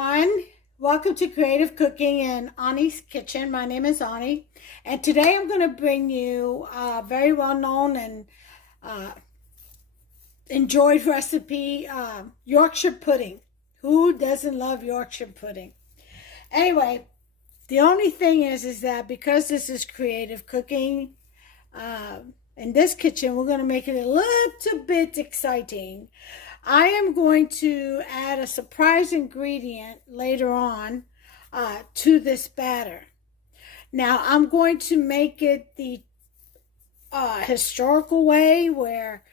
everyone. Welcome to Creative Cooking in Ani's Kitchen. My name is Ani, and today I'm going to bring you a very well-known and uh, enjoyed recipe, Yorkshire pudding. Who doesn't love Yorkshire pudding? Anyway, the only thing is that because this is creative cooking, in this kitchen, we're going to make it a little bit exciting. I am going to add a surprise ingredient later on to this batter. Now, I'm going to make it the historical way where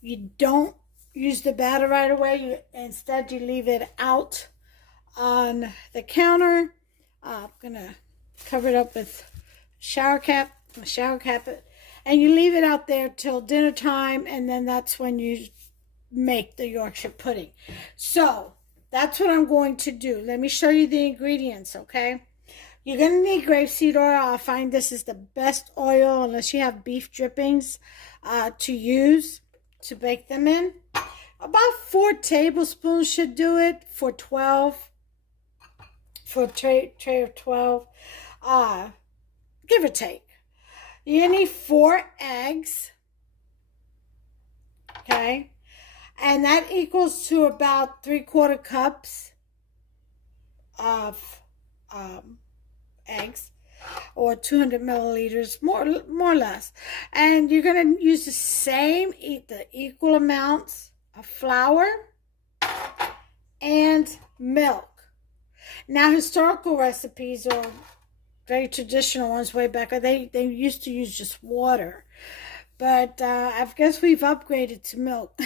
you don't use the batter right away. Instead, you leave it out on the counter. I'm going to cover it up with shower cap it, and you leave it out there till dinner time, and then that's when you make the Yorkshire pudding. So that's what I'm going to do. Let me show you the ingredients, okay? You're going to need grapeseed oil. I find this is the best oil unless you have beef drippings to use to bake them in. About 4 tablespoons should do it for a tray of 12, give or take. You need 4 eggs, okay? And that equals to about 3/4 cups of eggs, or 200 milliliters, more or less. And you're going to use the equal amounts of flour and milk. Now, historical recipes, or very traditional ones way back, they used to use just water. But I guess we've upgraded to milk.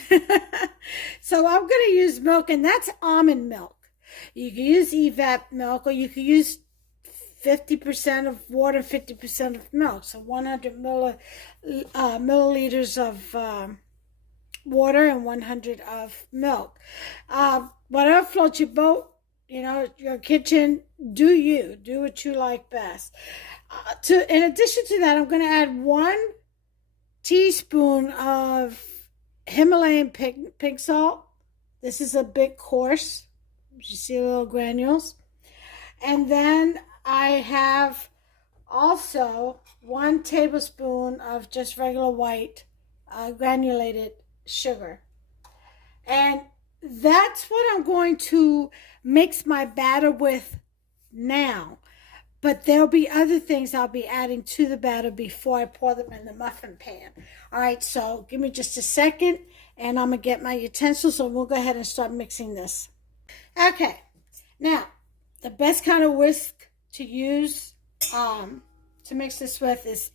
So I'm going to use milk, and that's almond milk. You can use evap milk, or you can use 50% of water, 50% of milk. So 100 milliliters of water and 100 of milk. Whatever floats your boat, your kitchen, do what you like best. In addition to that, I'm going to add 1 teaspoon of Himalayan pink salt. This is a bit coarse. You see little granules. And then I have also 1 tablespoon of just regular white granulated sugar. And that's what I'm going to mix my batter with now. But there'll be other things I'll be adding to the batter before I pour them in the muffin pan. All right, so give me just a second, and I'm going to get my utensils, and we'll go ahead and start mixing this. Okay, now, the best kind of whisk to use to mix this with is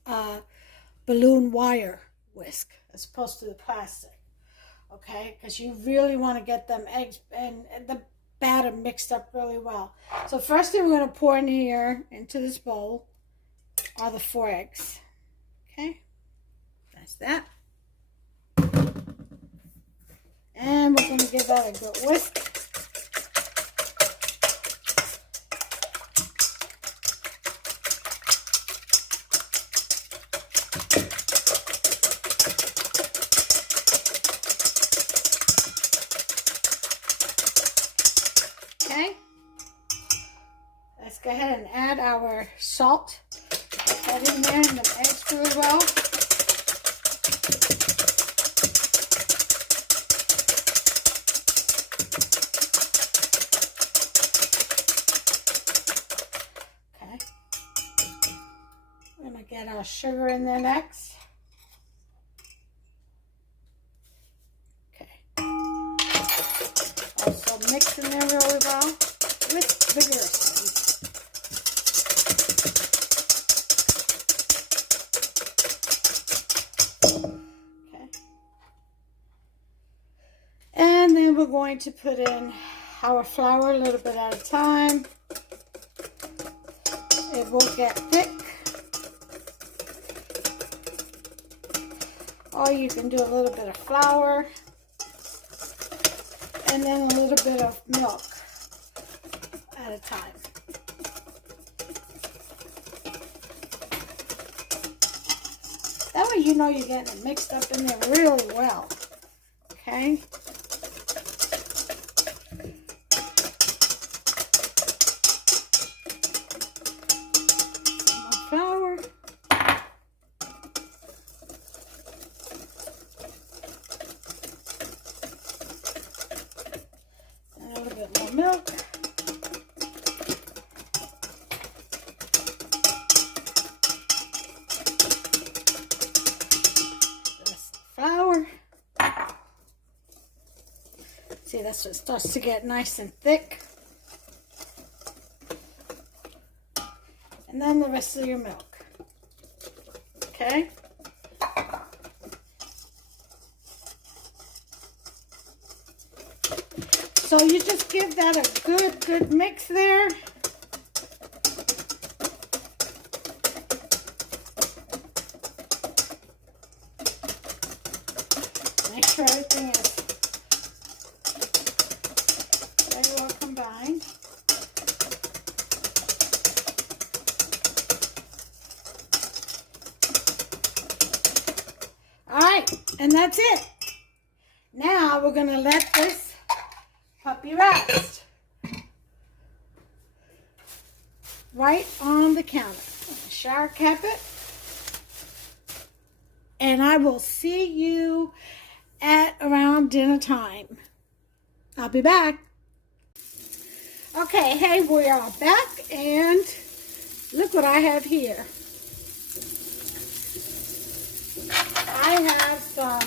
balloon wire whisk, as opposed to the plastic, okay? Because you really want to get them eggs and the batter mixed up really well. So first thing we're going to pour in here into this bowl are the 4 eggs. Okay, that's that. And we're going to give that a good whisk. Okay, let's go ahead and add our salt. Put that in there and the eggs really well. Okay, we're going to get our sugar in there next. Also mix in there really well, vigorously. Okay. And then we're going to put in our flour a little bit at a time. It will get thick. Or you can do a little bit of flour, and then a little bit of milk at a time. That way you know you're getting it mixed up in there really well. Okay? See, that's what starts to get nice and thick. And then the rest of your milk. Okay? So you just give that a good mix there. Make sure everything is very well combined. Alright, and that's it. Now we're going to let this puppy rest. Right on the counter. Shower cap it. And I will see you at around dinner time. I'll be back. Okay, hey, we are back, and look what I have here. I have some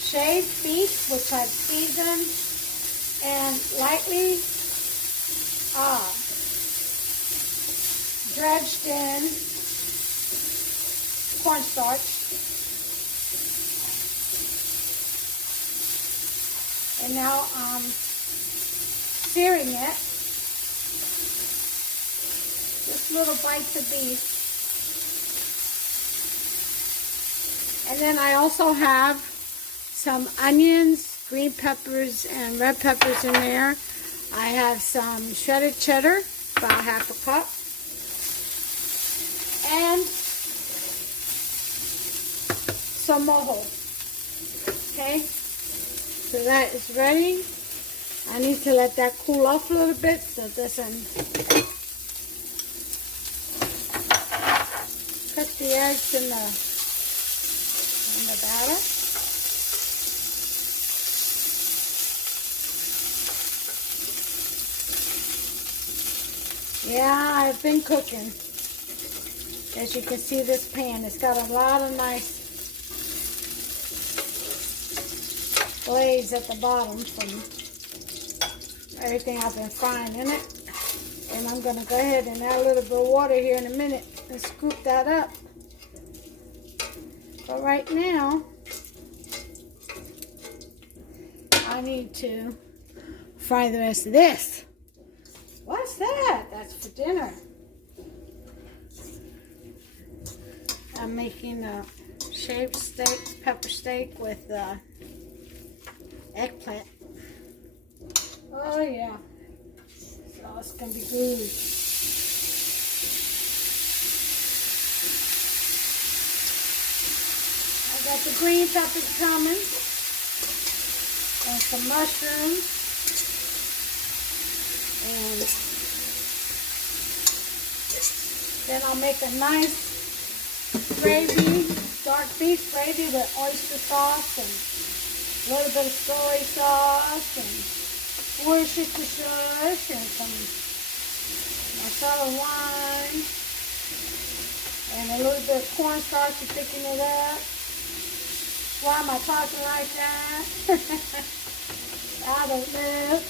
shaved beef, which I've seasoned and lightly dredged in cornstarch. And now I'm searing it. Just little bites of beef. And then I also have some onions, green peppers, and red peppers in there. I have some shredded cheddar, about half a cup. And some mojo. Okay? So that is ready. I need to let that cool off a little bit so it doesn't cut the eggs in the batter. Yeah, I've been cooking. As you can see, this pan, it's got a lot of nice glaze at the bottom from everything I've been frying in it. And I'm going to go ahead and add a little bit of water here in a minute and scoop that up. But right now, I need to fry the rest of this. What's that? That's for dinner. I'm making a shaved steak, pepper steak with eggplant. Oh yeah. So it's gonna be good. I got the green peppers coming. And some mushrooms. And then I'll make a nice gravy, dark beef gravy with oyster sauce and a little bit of soy sauce and Worcestershire and some masala wine and a little bit of cornstarch to thicken it up. Why am I talking like that? I don't know.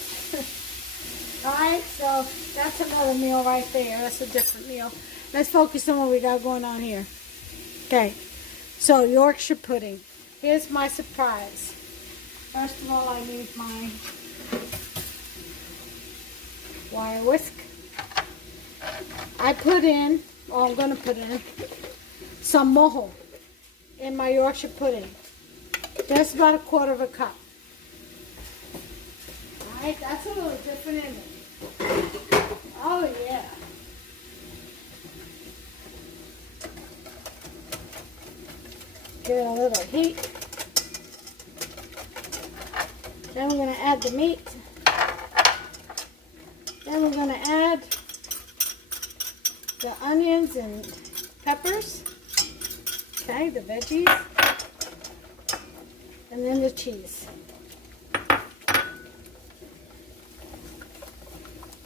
Alright, so that's another meal right there. That's a different meal. Let's focus on what we got going on here. Okay, so Yorkshire pudding. Here's my surprise. First of all, I need my wire whisk. I put in, or I'm going to put in, some mojo in my Yorkshire pudding. That's about 1/4 cup. Alright, that's a little different, isn't it? Oh yeah. Give it a little heat. Then we're going to add the meat. Then we're going to add the onions and peppers. Okay, the veggies. And then the cheese.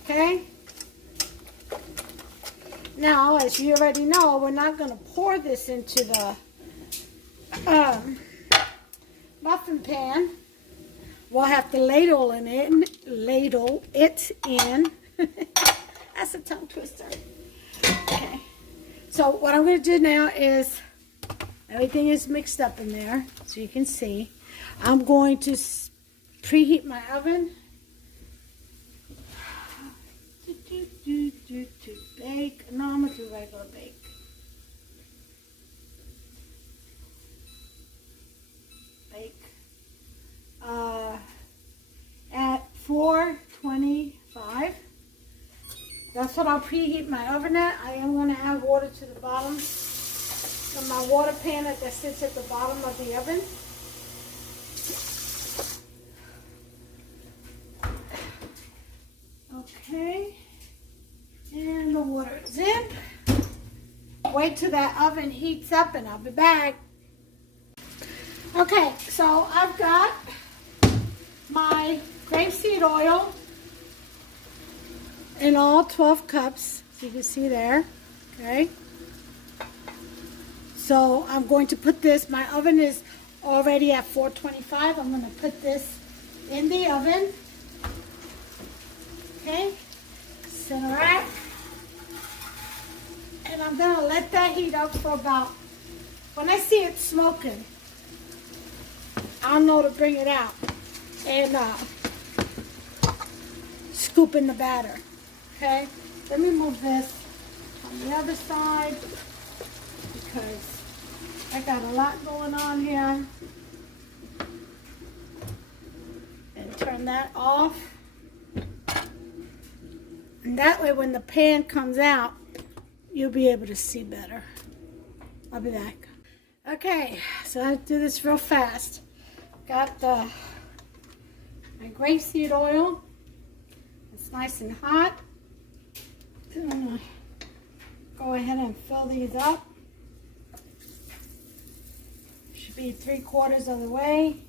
Okay? Now, as you already know, we're not going to pour this into the muffin pan. we'll have to ladle it in. That's a tongue twister. Okay. So what I'm going to do now is, everything is mixed up in there, so you can see. I'm going to preheat my oven. To bake. No, I'm going to do regular bake. At 425. That's what I'll preheat my oven at. I am going to add water to the bottom of my water pan that sits at the bottom of the oven. Okay, and the water is in. Wait till that oven heats up and I'll be back. Okay, so I've got my grapeseed oil in all 12 cups, as you can see there. Okay, so I'm going to put this, my oven is already at 425. I'm going to put this in the oven. Okay, center rack. And I'm going to let that heat up for about, when I see it smoking, I'll know to bring it out and scoop in the batter. Okay, let me move this on the other side because I got a lot going on here. And turn that off. And that way when the pan comes out, you'll be able to see better. I'll be back. Okay, so I do this real fast. Got my grapeseed oil. It's nice and hot. I'm gonna go ahead and fill these up. Should be 3/4 of the way.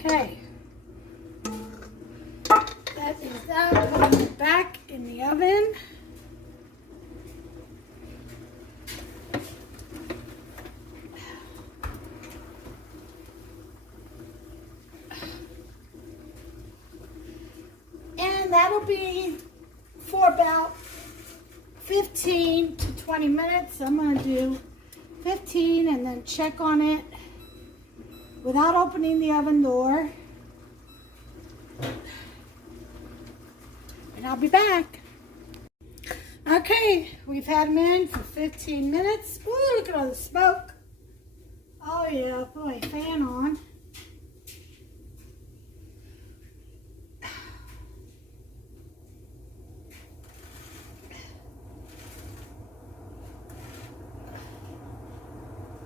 Okay, that is that. Put it back in the oven. And that'll be for about 15 to 20 minutes. I'm going to do 15 and then check on it without opening the oven door. And I'll be back. Okay, we've had them in for 15 minutes. Ooh, look at all the smoke. Oh yeah, I'll put my fan on.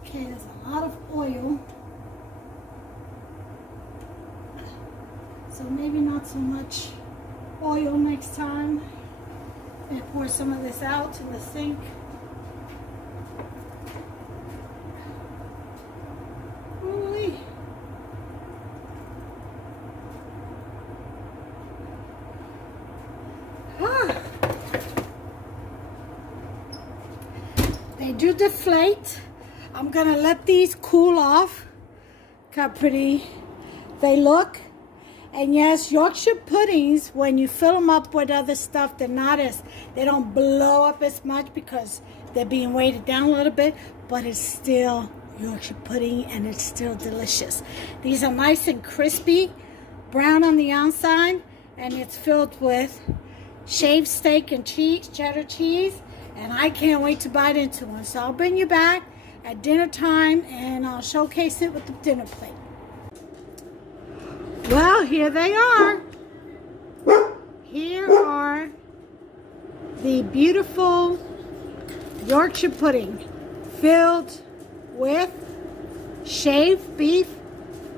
Okay, there's a lot of oil. So maybe not so much oil next time. And pour some of this out in the sink. Ooh-wee. Ah. They do deflate. I'm gonna let these cool off. Look how pretty they look. And yes, Yorkshire puddings, when you fill them up with other stuff, they don't blow up as much because they're being weighted down a little bit, but it's still Yorkshire pudding and it's still delicious. These are nice and crispy, brown on the outside, and it's filled with shaved steak and cheese, cheddar cheese, and I can't wait to bite into one. So I'll bring you back at dinner time and I'll showcase it with the dinner plate. Well, here they are. Here are the beautiful Yorkshire pudding filled with shaved beef,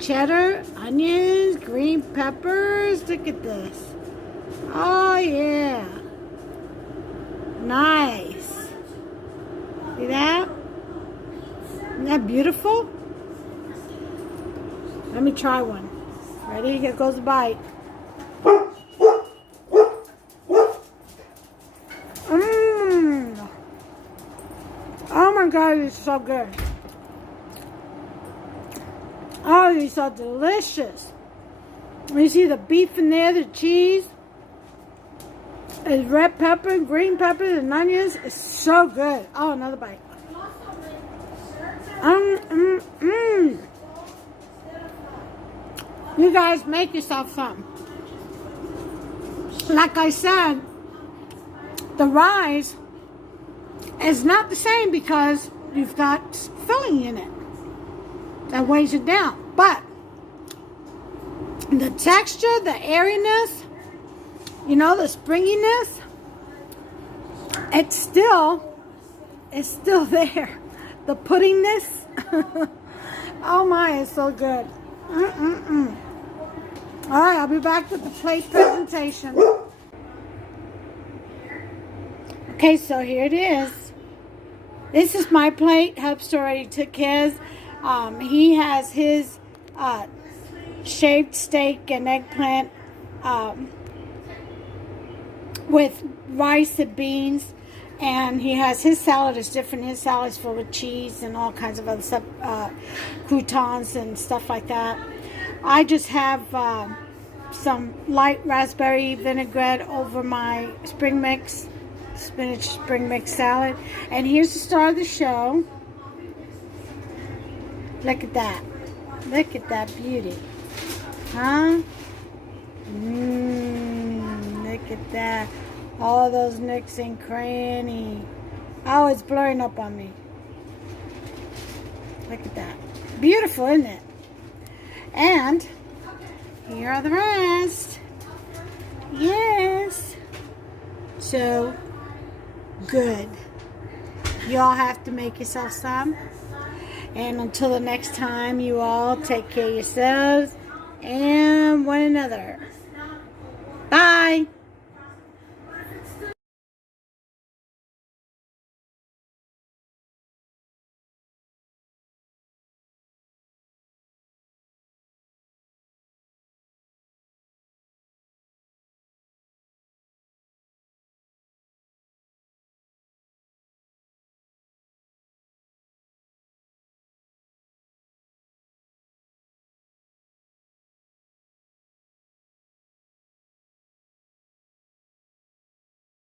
cheddar, onions, green peppers. Look at this. Oh yeah. Nice. See that? Isn't that beautiful? Let me try one. Ready? Here goes the bite. Mmm. Oh my God, it's so good. Oh, it's so delicious. You see the beef in there, the cheese, and red pepper, green peppers, and onions. It's so good. Oh, another bite. You guys make yourself some. Like I said, the rice is not the same because you've got filling in it that weighs it down. But the texture, the airiness, you know, the springiness, it's still there. The puddingness. Oh my, it's so good. All right, I'll be back with the plate presentation. Okay, so here it is. This is my plate. Hub's already took his. He has his shaved steak and eggplant with rice and beans. And he has his salad is different. His salad is full with cheese and all kinds of other stuff, croutons and stuff like that. I just have some light raspberry vinaigrette over my spring mix, spinach spring mix salad. And here's the star of the show. Look at that. Look at that beauty. Huh? Look at that. All those nooks and crannies. Oh, it's blurring up on me. Look at that. Beautiful, isn't it? And here are the rest. Yes. So good. You all have to make yourself some. And until the next time, you all take care of yourselves and one another. Bye.